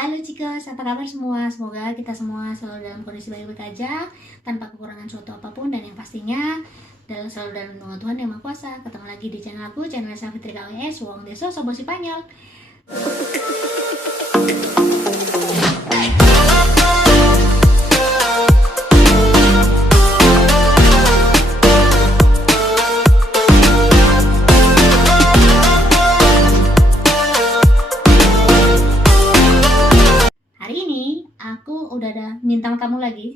Halo Cikes, apa kabar semua? Semoga kita semua selalu dalam kondisi baik-baik aja, tanpa kekurangan suatu apapun, dan yang pastinya selalu dalam lindungan Tuhan Yang Maha Kuasa. Ketemu lagi di channel aku, channel Safitri KWS, Wong Deso, Sobo Spanyol. Hari ini aku udah ada bintang tamu lagi.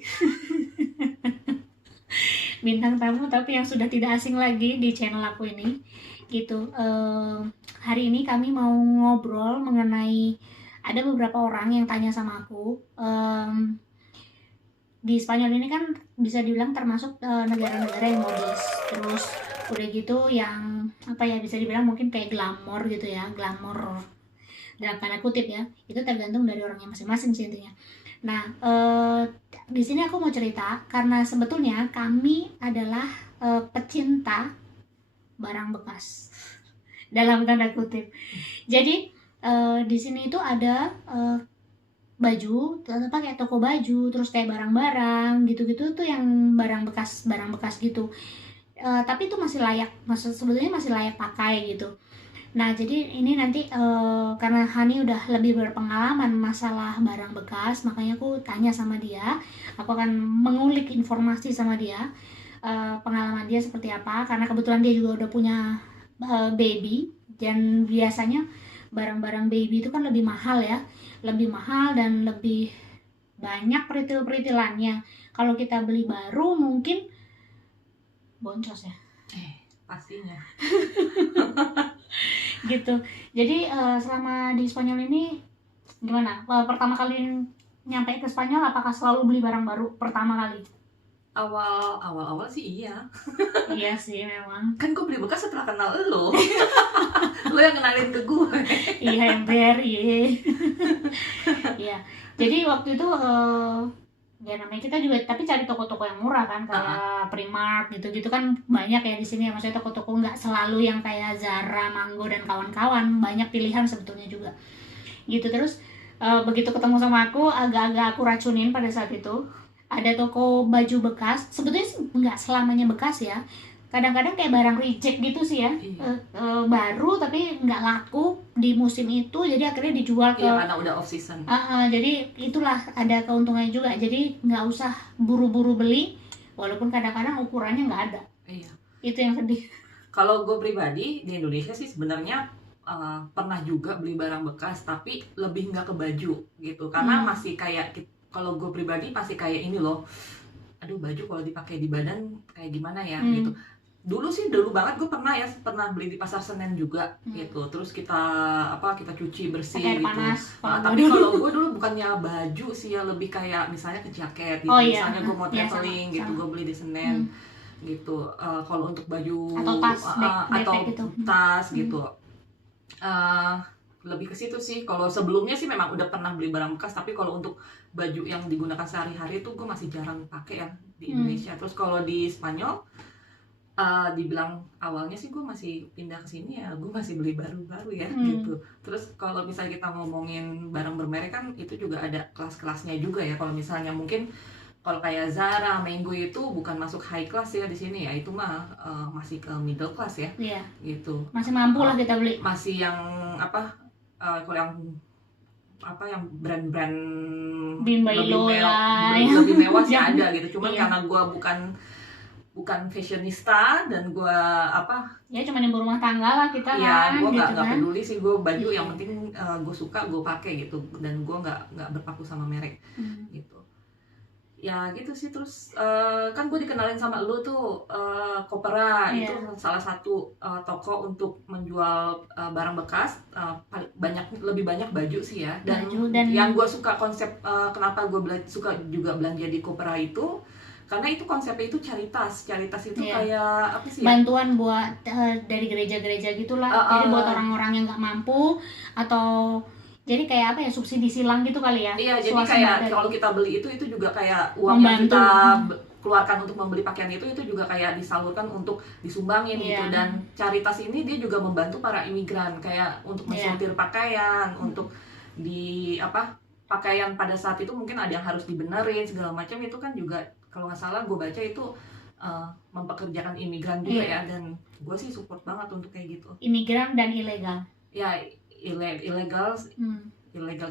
Bintang tamu tapi yang sudah tidak asing lagi di channel aku ini gitu. Hari ini kami mau ngobrol mengenai ada beberapa orang yang tanya sama aku. Di Spanyol ini kan bisa dibilang termasuk negara-negara yang modis, terus udah gitu yang apa ya, bisa dibilang mungkin kayak glamor gitu ya, glamor dalam tanda kutip ya, itu tergantung dari orangnya masing-masing sih intinya. Nah, di sini aku mau cerita karena sebetulnya kami adalah pecinta barang bekas dalam tanda kutip. Jadi di sini itu ada baju, apa kayak toko baju, terus kayak barang-barang gitu-gitu tuh yang barang bekas gitu. Tapi itu masih layak, sebetulnya masih layak pakai gitu. Nah, jadi ini nanti karena Hani udah lebih berpengalaman masalah barang bekas, makanya aku tanya sama dia. Aku akan mengulik informasi sama dia, pengalaman dia seperti apa, karena kebetulan dia juga udah punya baby, dan biasanya barang-barang baby itu kan lebih mahal ya, lebih mahal dan lebih banyak peritil-peritilannya. Kalau kita beli baru mungkin boncos ya. Pastinya. Gitu. Jadi selama di Spanyol ini gimana? Pertama kali nyampe ke Spanyol apakah selalu beli barang baru pertama kali? Awal sih iya. Iya sih memang. Kan gue beli bekas setelah kenal lo. Lo yang kenalin ke gue. Iya, ember, iya. Iya. Jadi waktu itu ya namanya kita juga tapi cari toko-toko yang murah kan, kayak Primark gitu-gitu kan banyak ya di sini ya, maksudnya toko-toko nggak selalu yang kayak Zara, Mango dan kawan-kawan, banyak pilihan sebetulnya juga gitu. Terus begitu ketemu sama aku, agak-agak aku racunin pada saat itu ada toko baju bekas. Sebetulnya sih nggak selamanya bekas ya, kadang-kadang kayak barang reject gitu sih ya. Baru tapi nggak laku di musim itu, jadi akhirnya dijual ke karena udah off season. Jadi itulah ada keuntungannya juga, jadi nggak usah buru-buru beli walaupun kadang-kadang ukurannya nggak ada. Iya. Itu yang sedih. Kalau gue pribadi di Indonesia sih sebenarnya pernah juga beli barang bekas, tapi lebih nggak ke baju gitu, karena masih kayak, kalau gue pribadi masih kayak ini loh, aduh baju kalau dipakai di badan kayak gimana ya gitu. Dulu banget gue pernah beli di pasar Senen juga gitu, terus kita cuci bersih gitu. Panas, tapi kalau gue dulu bukannya baju sih ya, lebih kayak misalnya ke jaket gitu. Misalnya gue mau traveling gitu, gue beli di Senen gitu. Kalau untuk baju atau tas, atau gitu. Tas gitu, lebih ke situ sih. Kalau sebelumnya sih memang udah pernah beli barang bekas, tapi kalau untuk baju yang digunakan sehari-hari itu gue masih jarang pakai ya di Indonesia. Terus kalau di Spanyol, dibilang awalnya sih gue masih pindah ke sini ya, gue masih beli baru-baru ya gitu. Terus kalau misalnya kita ngomongin barang bermerek kan itu juga ada kelas-kelasnya juga ya. Kalau misalnya mungkin kalau kayak Zara, Mango itu bukan masuk high class ya di sini ya, itu mah masih ke middle class ya. Iya. Gitu. Masih mampu lah kita beli. Masih yang kalau yang brand-brand lebih mewah sih ada gitu. Cuman karena gue bukan fashionista dan gue ya cuma ibu rumah tangga lah kita ya, gue gitu nggak peduli sih, gue baju yang penting gue suka gue pakai gitu, dan gue nggak berpaku sama merek gitu ya gitu sih. Terus kan gue dikenalin sama lu tuh, Kopera itu salah satu toko untuk menjual barang bekas, lebih banyak baju sih ya, dan yang gue suka konsep, kenapa gue suka juga belanja di Kopera itu karena itu konsepnya itu caritas itu kayak apa sih ya? Bantuan buat dari gereja-gereja gitulah. Jadi buat orang-orang yang nggak mampu, atau jadi kayak apa ya, subsidi silang gitu kali ya. Iya, jadi kayak kalau kita beli itu juga kayak uang yang kita keluarkan untuk membeli pakaian itu juga kayak disalurkan untuk disumbangin gitu. Dan caritas ini dia juga membantu para imigran kayak untuk mensortir pakaian, untuk di pakaian pada saat itu mungkin ada yang harus dibenerin segala macam, itu kan juga kalau nggak salah gue baca itu mempekerjakan imigran juga ya, dan gue sih support banget untuk kayak gitu. Imigran dan ilegal. Ya, ilegal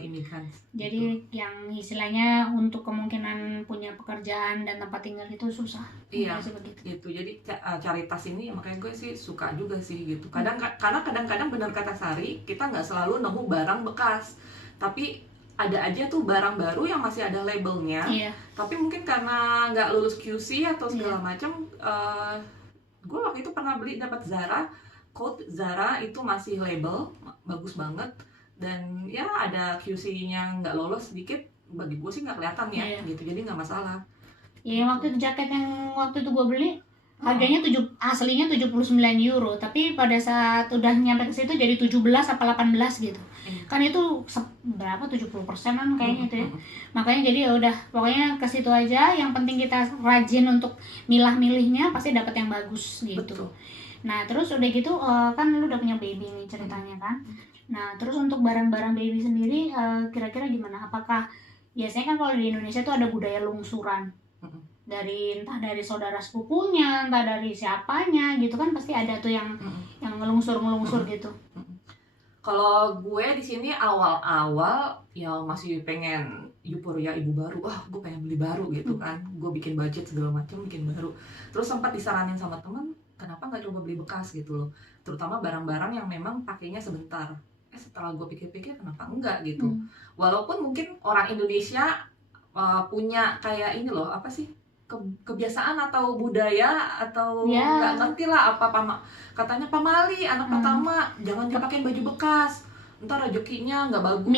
imigran. Jadi gitu. Yang istilahnya untuk kemungkinan punya pekerjaan dan tempat tinggal itu susah. Iya, gitu. Jadi cari tas ini makanya gue sih suka juga sih gitu. Karena kadang-kadang benar kata Sari, kita nggak selalu nemu barang bekas, tapi ada aja tuh barang baru yang masih ada labelnya, tapi mungkin karena nggak lulus QC atau segala macam. Gue waktu itu pernah beli dapat Zara, coat Zara itu masih label, bagus banget, dan ya ada QC-nya nggak lolos sedikit, bagi gue sih nggak kelihatan ya, gitu, jadi nggak masalah. Ya waktu itu jaket yang waktu itu gue beli harganya aslinya 79 euro, tapi pada saat udah nyampe ke situ jadi 17 apa 18 gitu. Kan itu berapa 70%-an kayaknya itu ya. Makanya jadi ya udah pokoknya ke situ aja, yang penting kita rajin untuk milah-milihnya, pasti dapat yang bagus gitu. Betul. Nah, terus udah gitu kan lu udah punya baby nih ceritanya kan. Nah, terus untuk barang-barang baby sendiri kira-kira gimana? Apakah biasanya kan kalau di Indonesia tuh ada budaya lungsuran? Dari entah dari saudara sepupunya, entah dari siapanya gitu kan, pasti ada tuh yang ngelungsur gitu. Kalau gue di sini awal-awal ya masih pengen euforia ibu baru, gue pengen beli baru gitu kan, gue bikin budget segala macam bikin baru. Terus sempat disaranin sama temen, kenapa nggak coba beli bekas gitu loh, terutama barang-barang yang memang pakainya sebentar. Setelah gue pikir-pikir kenapa enggak gitu. Walaupun mungkin orang Indonesia punya kayak ini loh, apa sih, kebiasaan atau budaya atau nggak ngerti lah apa katanya pamali anak pertama jangan dipakein baju bekas, ntar rezekinya nggak bagus,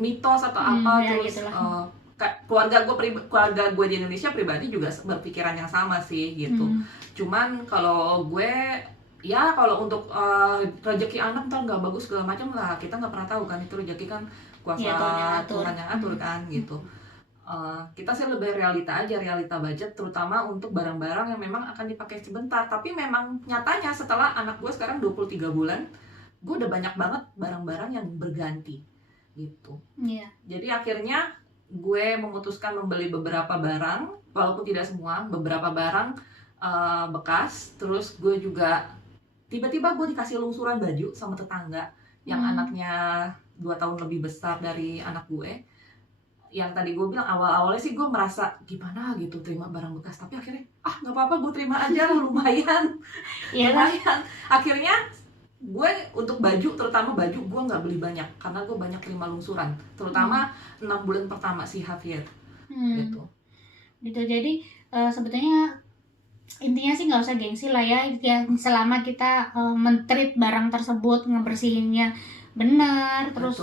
mitos atau apa. Terus keluarga gue di Indonesia pribadi juga berpikiran yang sama sih gitu. Cuman kalau gue ya kalau untuk rezeki anak ntar nggak bagus segala macam lah, kita nggak pernah tahu kan, itu rezeki kan kuasa Tuhan yang atur kan gitu. Kita sih lebih realita budget, terutama untuk barang-barang yang memang akan dipakai sebentar. Tapi memang nyatanya setelah anak gue sekarang 23 bulan, gue udah banyak banget barang-barang yang berganti gitu. Jadi akhirnya gue memutuskan membeli beberapa barang, walaupun tidak semua, beberapa barang bekas. Terus gue juga tiba-tiba gue dikasih lungsuran baju sama tetangga yang anaknya 2 tahun lebih besar dari anak gue. Yang tadi gue bilang awal-awalnya sih gue merasa gimana gitu terima barang bekas, tapi akhirnya nggak apa-apa, gue terima aja, lumayan. Lumayan. Akhirnya gue untuk baju, terutama baju gue nggak beli banyak karena gue banyak terima lungsuran, terutama 6 bulan pertama si Javier gitu. Jadi sebetulnya intinya sih nggak usah gengsi lah ya, selama kita men-treat barang tersebut, ngebersihinnya benar, terus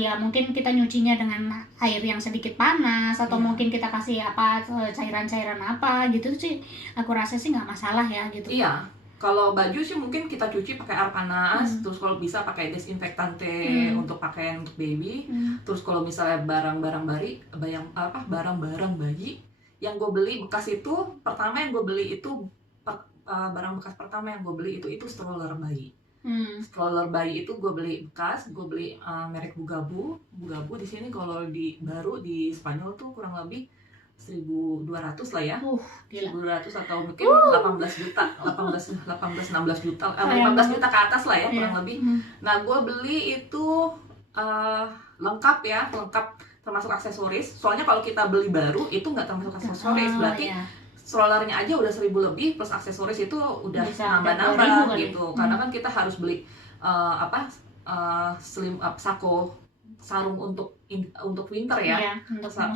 ya mungkin kita nyucinya dengan air yang sedikit panas atau mungkin kita kasih cairan-cairan apa gitu sih, aku rasa sih nggak masalah ya gitu. Iya, kalau baju sih mungkin kita cuci pakai air panas, terus kalau bisa pakai desinfektante untuk pakaian untuk baby. Terus kalau misalnya barang-barang bayi yang gue beli bekas itu, pertama yang gue beli itu barang bekas pertama yang gue beli itu stroller bayi. Stroller bayi itu gue beli bekas, gue beli merek Bugaboo di sini. Kalau baru di Spanyol tuh kurang lebih 1.200 lah ya, 1.200 atau mungkin 18 juta, 16 juta, 15 juta ke atas lah ya kurang lebih. Nah gue beli itu lengkap termasuk aksesoris. Soalnya kalau kita beli baru itu nggak termasuk aksesoris, berarti strollernya aja udah 1.000 lebih plus aksesoris itu udah nambah-nambah gitu. Karena kan kita harus beli sako sarung untuk winter ya.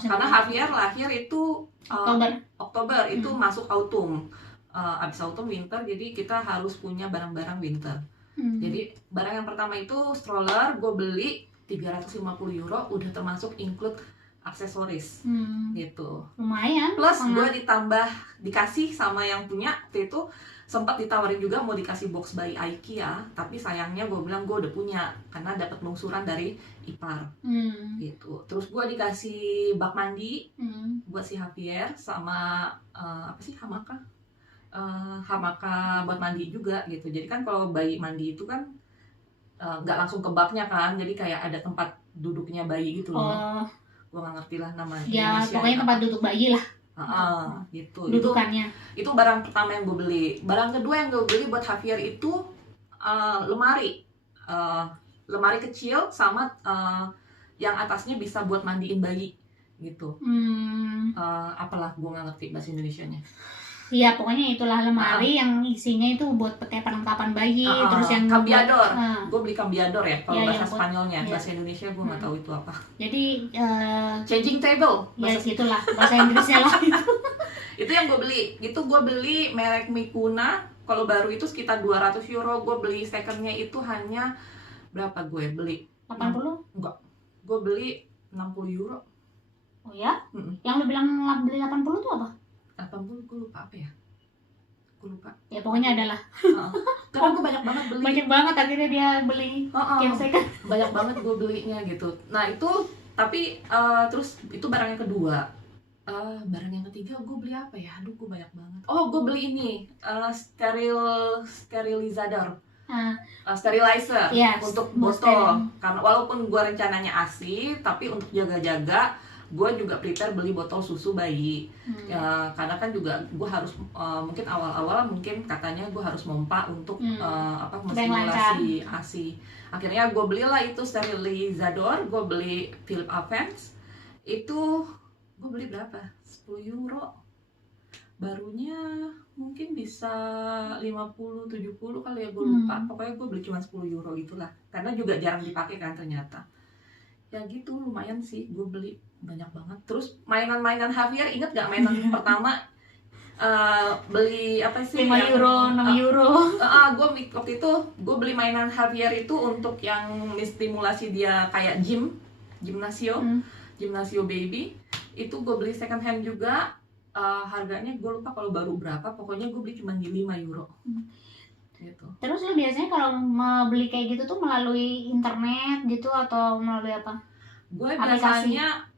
Karena Javier lahir itu Oktober itu masuk autumn, abis autumn winter, jadi kita harus punya barang-barang winter. Jadi barang yang pertama itu stroller, gue beli 350 euro, udah termasuk include aksesoris gitu. Lumayan. Plus gue dikasih sama yang punya itu, sempat ditawarin juga mau dikasih box by IKEA, tapi sayangnya gue bilang gue udah punya karena dapat lungsuran dari ipar gitu. Terus gue dikasih bak mandi buat si Javier sama hamaka buat mandi juga gitu. Jadi kan kalau bayi mandi itu kan nggak langsung ke baknya kan, jadi kayak ada tempat duduknya bayi gitu loh. Oh, Gue nggak ngerti lah nama ya Indonesia pokoknya tempat duduk bayi lah. gitu. Dudukannya. Itu barang pertama yang gue beli. Barang kedua yang gue beli buat Javier itu lemari. Lemari kecil sama yang atasnya bisa buat mandiin bayi gitu. Apalah gue nggak ngerti bahasa Indonesianya. Iya, pokoknya itulah lemari yang isinya itu buat pakai perlengkapan bayi, terus yang cambiador. Gue beli cambiador ya kalau Ya, bahasa yang buat- Spanyolnya. ya. Bahasa Indonesia gue nggak tahu itu apa. Jadi Changing table. ya gitulah bahasa Inggrisnya lah itu. Itu yang gue beli. Itu gue beli merek Mikuna. Kalau baru itu sekitar 200 euro. Gue beli secondnya itu hanya berapa gue beli? 80? Enggak. Gue beli 60 euro. Oh ya? Yang lu bilang beli 80 tuh apa? 80 gue lupa apa ya? Gue lupa. Ya pokoknya adalah Karena gue banyak banget beli. banyak banget akhirnya dia beli yang second. Banyak banget gue belinya gitu. Nah itu tapi terus itu barang yang kedua. Barang yang ketiga gue beli apa ya? Aduh gue banyak banget. Oh gue beli ini sterilizador. Sterilizer untuk botol. Karena walaupun gue rencananya ASI, tapi untuk jaga-jaga gue juga prepare beli botol susu bayi. Ya, karena kan juga gue harus mungkin awal-awal mungkin katanya gue harus mompa untuk menstimulasi ASI. Akhirnya gue belilah itu sterilizador. Gue beli Philip Avance. Itu gue beli berapa? 10 euro. Barunya mungkin bisa 50-70 kali ya, gue lupa. Pokoknya gue beli cuma 10 euro gitulah. Karena juga jarang dipakai kan ternyata. Ya gitu, lumayan sih gue beli banyak banget. Terus mainan-mainan Javier, inget gak mainan pertama beli apa sih? 5 euro, 6 euro. Gue waktu itu gue beli mainan Javier itu untuk yang menstimulasi dia kayak gimnasio baby. Itu gue beli second hand juga. Harganya gue lupa kalau baru berapa, pokoknya gue beli cuma di 5 euro. Gitu. Terus lu biasanya kalau mau beli kayak gitu tuh melalui internet gitu atau melalui apa? Gue biasanya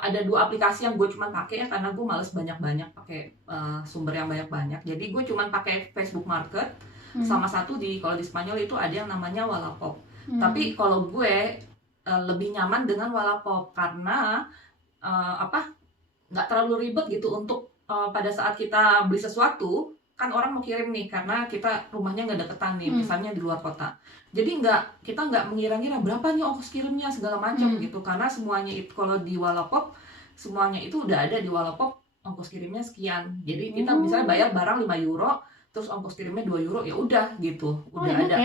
ada 2 aplikasi yang gue cuma pakai ya, karena gue males banyak-banyak pakai sumber yang banyak-banyak. Jadi gue cuma pakai Facebook Market sama satu kalau di Spanyol itu ada yang namanya Wallapop. Tapi kalau gue lebih nyaman dengan Wallapop karena nggak terlalu ribet gitu untuk pada saat kita beli sesuatu, kan orang mau kirim nih karena kita rumahnya nggak deketan nih, misalnya di luar kota. Jadi kita nggak mengira-ngira berapa nih ongkos kirimnya segala macam gitu, karena semuanya itu kalau di Wallapop semuanya itu udah ada di Wallapop, ongkos kirimnya sekian. Jadi kita misalnya bayar barang 5 euro, terus ongkos kirimnya 2 euro, ya udah gitu, udah ada.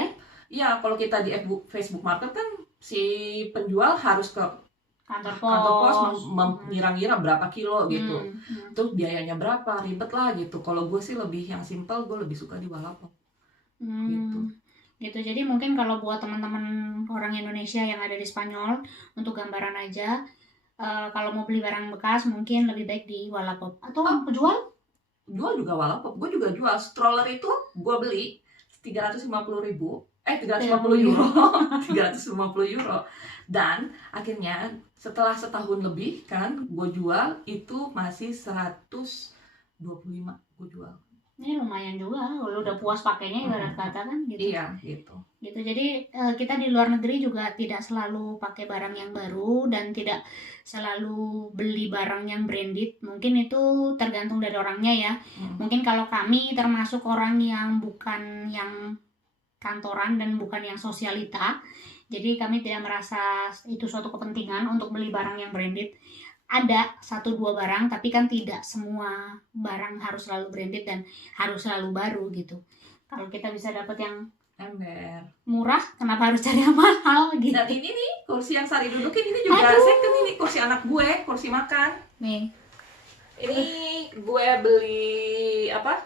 Ya kalau kita di Facebook Market kan si penjual harus ke kantor pos mengira-ngira berapa kilo gitu. Terus biayanya berapa, ribet lah gitu. Kalau gue sih lebih yang simple, gue lebih suka di Wallapop. Gitu. Jadi mungkin kalau buat teman-teman orang Indonesia yang ada di Spanyol, untuk gambaran aja, kalau mau beli barang bekas mungkin lebih baik di Wallapop. Atau jual juga Wallapop. Gue juga jual. Stroller itu gue beli 350 euro. 350 euro. Dan akhirnya setelah setahun lebih kan gue jual itu masih 125 gue jual. Ini lumayan juga, lu udah puas pakainya ibarat kata kan gitu. Iya gitu. Jadi kita di luar negeri juga tidak selalu pakai barang yang baru dan tidak selalu beli barang yang branded. Mungkin itu tergantung dari orangnya ya. Mungkin kalau kami termasuk orang yang bukan yang kantoran dan bukan yang sosialita, jadi kami tidak merasa itu suatu kepentingan untuk beli barang yang branded. Ada 1-2 barang, tapi kan tidak semua barang harus selalu branded dan harus selalu baru gitu. Kalau kita bisa dapat yang ember murah, kenapa harus cari yang mahal gitu. Dan ini nih kursi yang Sari dudukin ini juga second, ini kursi anak gue, kursi makan nih. Ini gue beli apa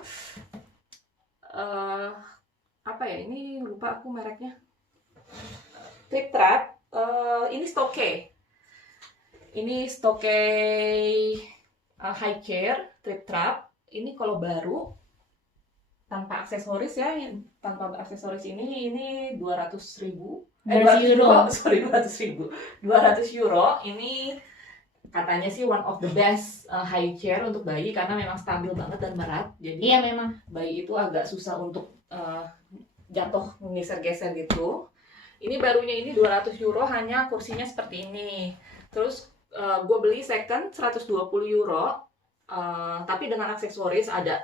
ya, ini lupa aku mereknya, Trip Trap. Ini Stoke high chair Trip Trap. Ini kalau baru tanpa aksesoris ya, tanpa aksesoris ini 200 euro. Ini katanya sih one of the best high chair untuk bayi karena memang stabil banget dan berat. Jadi iya, memang bayi itu agak susah untuk jatuh, geser-geser gitu. Ini barunya ini 200 euro, hanya kursinya seperti ini. Terus gue beli second 120 euro, tapi dengan aksesoris, ada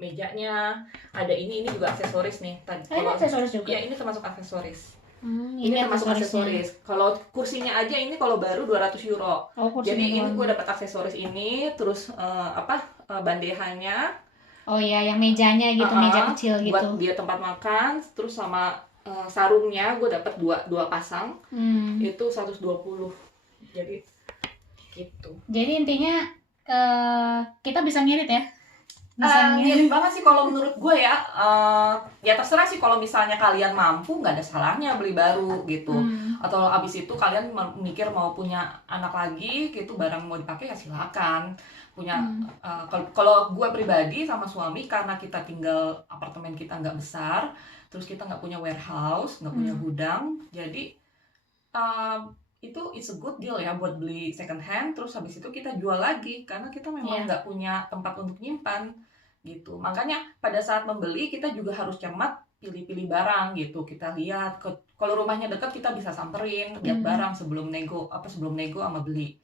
mejanya, ada ini juga aksesoris nih. Tadi Ini aksesoris juga? Ya, ini termasuk aksesoris. Ini termasuk aksesoris. Kalau kursinya aja ini kalau baru 200 euro. Jadi ini gue dapat aksesoris ini, terus bandehanya. Oh iya, yang mejanya gitu, meja kecil gitu. Buat dia tempat makan, terus sama sarungnya gue dapat dua pasang. Itu 120. Jadi gitu. Jadi intinya kita bisa ngirit ya. Ngirit banget sih kalau menurut gue ya. Ya terserah sih, kalau misalnya kalian mampu, nggak ada salahnya beli baru gitu. Atau abis itu kalian mikir mau punya anak lagi gitu, barang mau dipakai ya silakan. Kalau gue pribadi sama suami, karena kita tinggal apartemen kita nggak besar, terus kita nggak punya warehouse, nggak punya gudang, jadi itu it's a good deal ya buat beli second hand. Terus habis itu kita jual lagi, karena kita memang nggak punya tempat untuk nyimpan gitu. Makanya pada saat membeli kita juga harus cermat, pilih-pilih barang gitu. Kita lihat, kalau rumahnya dekat kita bisa samperin, lihat barang sebelum nego sama beli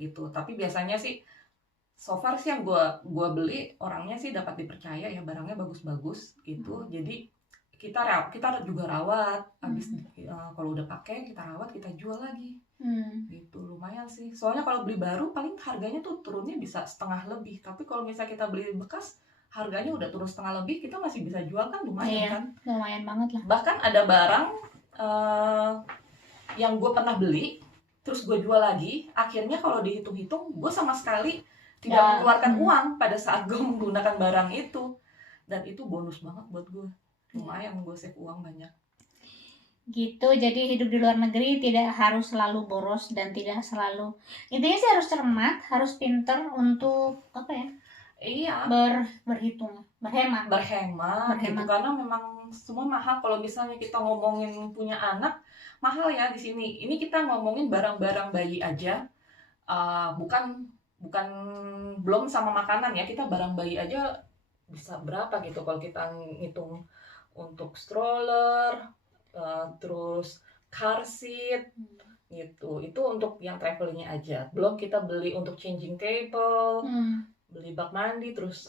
gitu. Tapi biasanya sih so far sih yang gue beli, orangnya sih dapat dipercaya ya, barangnya bagus-bagus gitu. Jadi kita juga rawat, habis kalau udah pakai kita rawat, kita jual lagi gitu. Lumayan sih, soalnya kalau beli baru paling harganya tuh turunnya bisa setengah lebih. Tapi kalau misalnya kita beli bekas, harganya udah turun setengah lebih, kita masih bisa jual kan, lumayan kan. Lumayan banget lah. Bahkan ada barang yang gue pernah beli terus gue jual lagi, akhirnya kalau dihitung-hitung gue sama sekali tidak mengeluarkan uang pada saat gue menggunakan barang itu, dan itu bonus banget buat gue. Lumayan gue save uang banyak gitu. Jadi hidup di luar negeri tidak harus selalu boros dan tidak selalu, intinya sih harus cermat, harus pinter untuk apa ya, berhitung, berhemat gitu. Karena memang semua mahal. Kalau misalnya kita ngomongin punya anak, mahal ya di sini. Ini kita ngomongin barang-barang bayi aja, bukan belum sama makanan ya. Kita barang bayi aja bisa berapa gitu kalau kita ngitung untuk stroller, terus car seat gitu. Itu untuk yang travelingnya aja. Belum kita beli untuk changing table, beli bak mandi, terus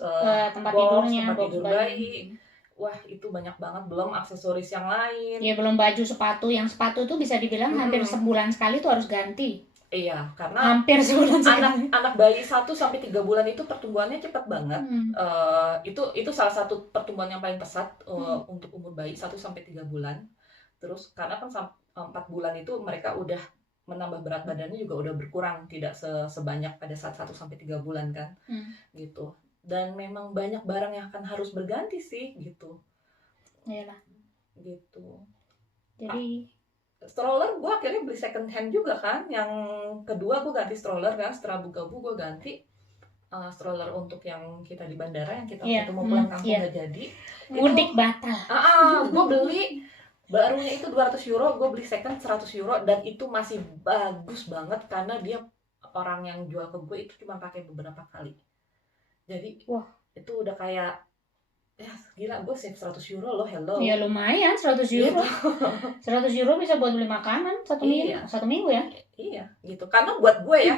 tempat tidur bayi. Wah, itu banyak banget. Belum aksesoris yang lain. Ya belum baju, sepatu. Yang sepatu tuh bisa dibilang hampir sebulan sekali tuh harus ganti. Iya, karena hampir sebulan sekali. Anak bayi 1-3 bulan itu pertumbuhannya cepat banget. Itu salah satu pertumbuhan yang paling pesat untuk umur bayi 1-3 bulan. Terus karena kan 4 bulan itu mereka udah menambah berat badannya juga udah berkurang, tidak sebanyak pada saat 1-3 bulan kan. Gitu. Dan memang banyak barang yang akan harus berganti sih gitu. Iyalah. Gitu. Jadi stroller gue akhirnya beli second hand juga kan. Yang kedua gue ganti stroller kan, setelah Bugabu gue ganti stroller untuk yang kita di bandara, yang kita mau pulang kampung gak jadi. Mudik batal. Gue beli barunya itu 200 euro, gue beli second 100 euro, dan itu masih bagus banget karena dia orang yang jual ke gue itu cuma pakai beberapa kali. Jadi itu udah kayak ya gila, gue save 100 euro loh. Hello. Ya lumayan 100 euro. 100 euro bisa buat beli makanan satu minggu ya. Iya gitu. Karena buat gue ya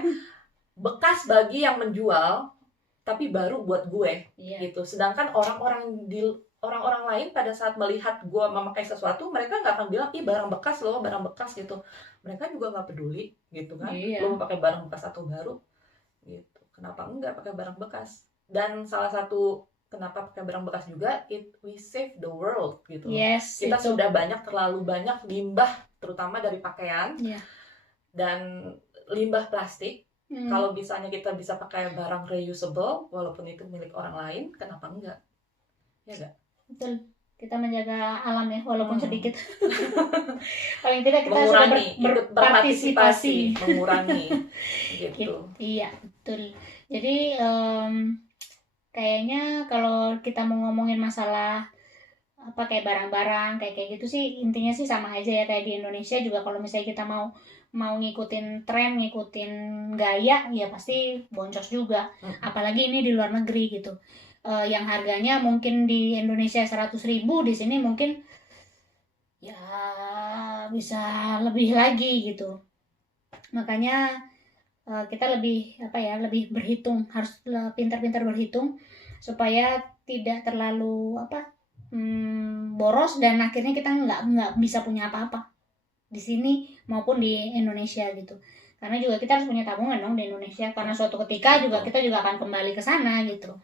bekas bagi yang menjual, tapi baru buat gue gitu. Sedangkan orang-orang lain pada saat melihat gue memakai sesuatu, mereka nggak akan bilang ih barang bekas loh, barang bekas gitu. Mereka juga nggak peduli gitu kan. Lo mau pakai barang bekas atau baru gitu. Kenapa enggak pakai barang bekas? Dan salah satu kenapa pakai barang bekas juga, we save the world gitu. Kita sudah terlalu banyak limbah, terutama dari pakaian dan limbah plastik. Kalau misalnya kita bisa pakai barang reusable, walaupun itu milik orang lain, kenapa enggak? Ya enggak? Betul. Kita menjaga alam ya, walaupun sedikit. Paling tidak kita berpartisipasi, mengurangi gitu. Iya, betul. Jadi kayaknya kalau kita mau ngomongin masalah apa kayak barang-barang kayak gitu sih, intinya sih sama aja ya kayak di Indonesia juga. Kalau misalnya kita mau ngikutin tren, ngikutin gaya, ya pasti boncos juga. Apalagi ini di luar negeri gitu. Yang harganya mungkin di Indonesia 100.000, di sini mungkin ya bisa lebih lagi gitu. Makanya kita lebih lebih berhitung, harus pintar-pintar berhitung supaya tidak terlalu boros dan akhirnya kita nggak bisa punya apa-apa di sini maupun di Indonesia gitu. Karena juga kita harus punya tabungan dong di Indonesia, karena suatu ketika juga kita juga akan kembali ke sana gitu.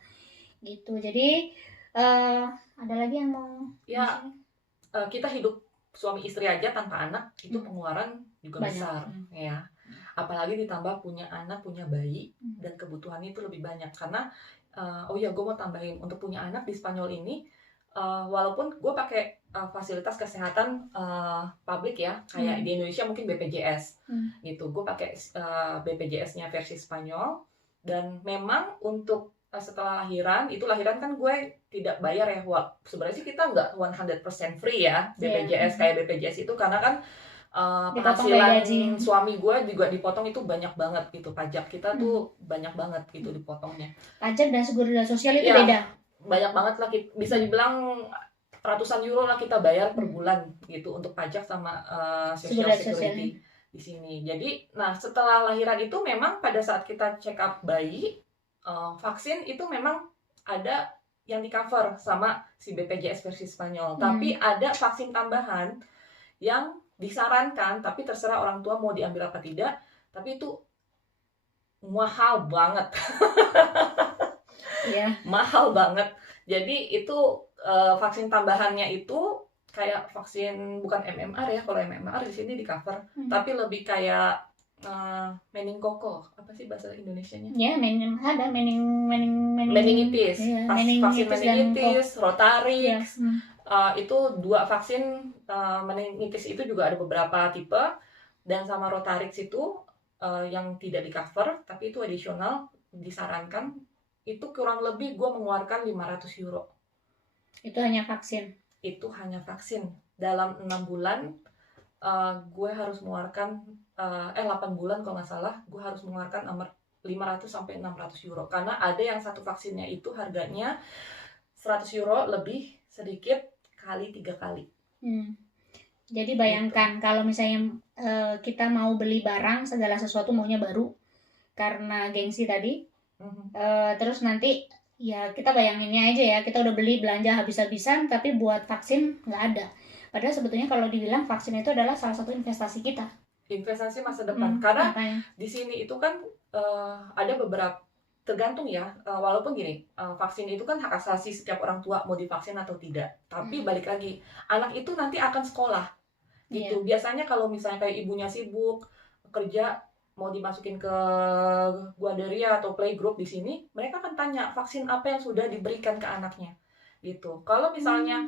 Jadi ada lagi yang mau ya kita hidup suami istri aja tanpa anak itu pengeluaran juga banyak. Besar ya, apalagi ditambah punya anak, punya bayi, dan kebutuhannya itu lebih banyak. Karena gue mau tambahin, untuk punya anak di Spanyol ini walaupun gue pakai fasilitas kesehatan publik ya, kayak di Indonesia mungkin BPJS gitu, gue pakai BPJS-nya versi Spanyol. Dan memang untuk setelah lahiran kan gue tidak bayar ya. Sebenarnya sih kita nggak 100% free ya BPJS, kayak BPJS itu, karena kan penghasilan suami gue juga dipotong, itu banyak banget gitu. Pajak kita tuh banyak banget gitu dipotongnya. Pajak dan seguridad sosial itu beda. Banyak banget lah, bisa dibilang ratusan euro lah kita bayar per bulan gitu untuk pajak sama social security di sini. Jadi, setelah lahiran itu memang pada saat kita check up bayi, vaksin itu memang ada yang di cover sama si BPJS versi Spanyol. Tapi ada vaksin tambahan yang disarankan, tapi terserah orang tua mau diambil apa tidak. Tapi itu mahal banget. Mahal banget. Jadi itu vaksin tambahannya itu kayak vaksin, bukan MMR ya, kalau MMR di sini di cover, tapi lebih kayak meningkoko, apa sih bahasa Indonesianya? Ya, meningitis. Vaksin meningitis, Rotarix. Itu 2 vaksin meningitis itu juga ada beberapa tipe, dan sama Rotarix itu yang tidak di cover, tapi itu additional, disarankan. Itu kurang lebih gue mengeluarkan 500 euro. Itu hanya vaksin? Itu hanya vaksin. Dalam 6 bulan gue harus mengeluarkan 8 bulan kalau nggak salah, gue harus mengeluarkan 500 sampai 600 euro. Karena ada yang satu vaksinnya itu harganya 100 euro lebih sedikit kali 3 kali. Jadi bayangkan gitu. Kalau misalnya kita mau beli barang, segala sesuatu maunya baru karena gengsi tadi. Terus nanti ya kita bayanginnya aja ya, kita udah beli belanja habis-habisan, tapi buat vaksin nggak ada. Padahal sebetulnya kalau dibilang vaksin itu adalah salah satu investasi kita. Investasi masa depan. Karena di sini itu kan ada beberapa, tergantung ya, walaupun gini, vaksin itu kan hak asasi setiap orang tua mau divaksin atau tidak. Tapi balik lagi, anak itu nanti akan sekolah gitu. Biasanya kalau misalnya kayak ibunya sibuk kerja, mau dimasukin ke guarderia atau playgroup di sini, mereka akan tanya vaksin apa yang sudah diberikan ke anaknya gitu. Kalau misalnya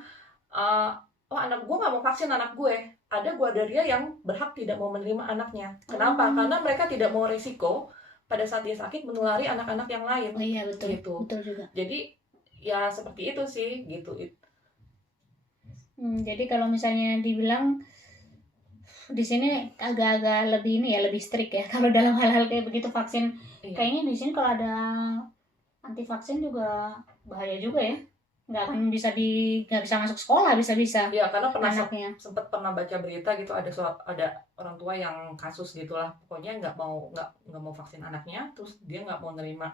anak gue nggak mau vaksin anak gue, ada guarderia yang berhak tidak mau menerima anaknya. Kenapa? Karena mereka tidak mau resiko pada saat dia sakit menulari anak-anak yang lain. Oh iya, betul. Gitu. Betul juga. Jadi ya seperti itu sih gitu. Jadi kalau misalnya dibilang di sini agak-agak lebih lebih strict ya kalau dalam hal-hal kayak begitu vaksin. Kayaknya di sini kalau ada anti vaksin juga bahaya juga ya, nggak bisa masuk sekolah bisa ya, karena sempat pernah baca berita gitu, ada orang tua yang kasus gitulah, pokoknya nggak mau vaksin anaknya, terus dia nggak mau nerima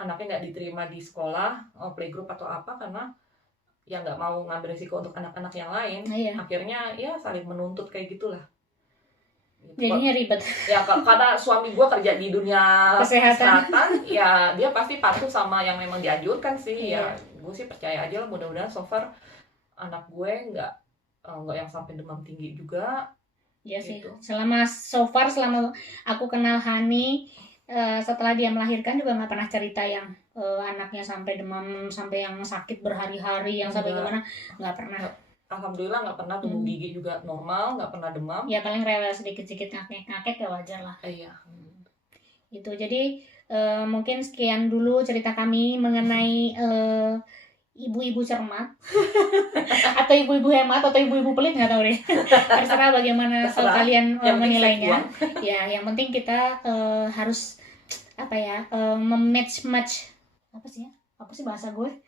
anaknya, nggak diterima di sekolah, playgroup atau apa, karena ya nggak mau ngambil risiko untuk anak-anak yang lain. Akhirnya ya saling menuntut kayak gitulah. Jadinya ribet. Ya karena suami gue kerja di dunia kesehatan, ya dia pasti patuh sama yang memang dianjurkan sih. Ya gue sih percaya aja lah, mudah-mudahan so far anak gue nggak yang sampai demam tinggi juga. Iya gitu sih. Selama aku kenal Hani, setelah dia melahirkan juga nggak pernah cerita yang anaknya sampai demam, sampai yang sakit berhari-hari, yang sampai gimana, nggak pernah. Alhamdulillah nggak pernah, tumbuh gigi juga normal, nggak pernah demam. Ya paling rewel sedikit-sedikit, ngakek ya wajar lah. Iya. Itu jadi mungkin sekian dulu cerita kami mengenai ibu-ibu cermat atau ibu-ibu hemat atau ibu-ibu pelit, nggak tahu deh. Terserah bagaimana kalian menilainya. Ya yang penting kita harus mematch apa sih ya? apa sih bahasa gue,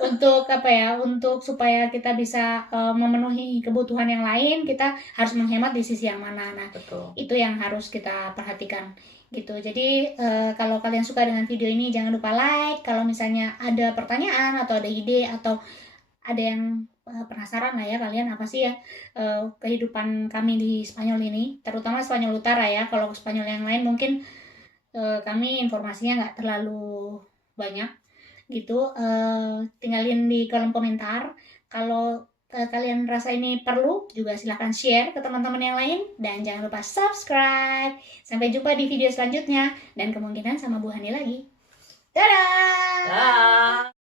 untuk apa ya, untuk supaya kita bisa memenuhi kebutuhan yang lain, kita harus menghemat di sisi yang mana. Nah, Betul. itu yang harus kita perhatikan gitu. Jadi kalau kalian suka dengan video ini jangan lupa like. Kalau misalnya ada pertanyaan atau ada ide atau ada yang penasaran lah ya kalian, apa sih ya kehidupan kami di Spanyol ini, terutama Spanyol Utara ya. Kalau Spanyol yang lain mungkin kami informasinya nggak terlalu banyak gitu. Tinggalin di kolom komentar. Kalau kalian rasa ini perlu, juga silahkan share ke teman-teman yang lain. Dan jangan lupa subscribe. Sampai jumpa di video selanjutnya. Dan kemungkinan sama Bu Hani lagi. Dadah! Dah.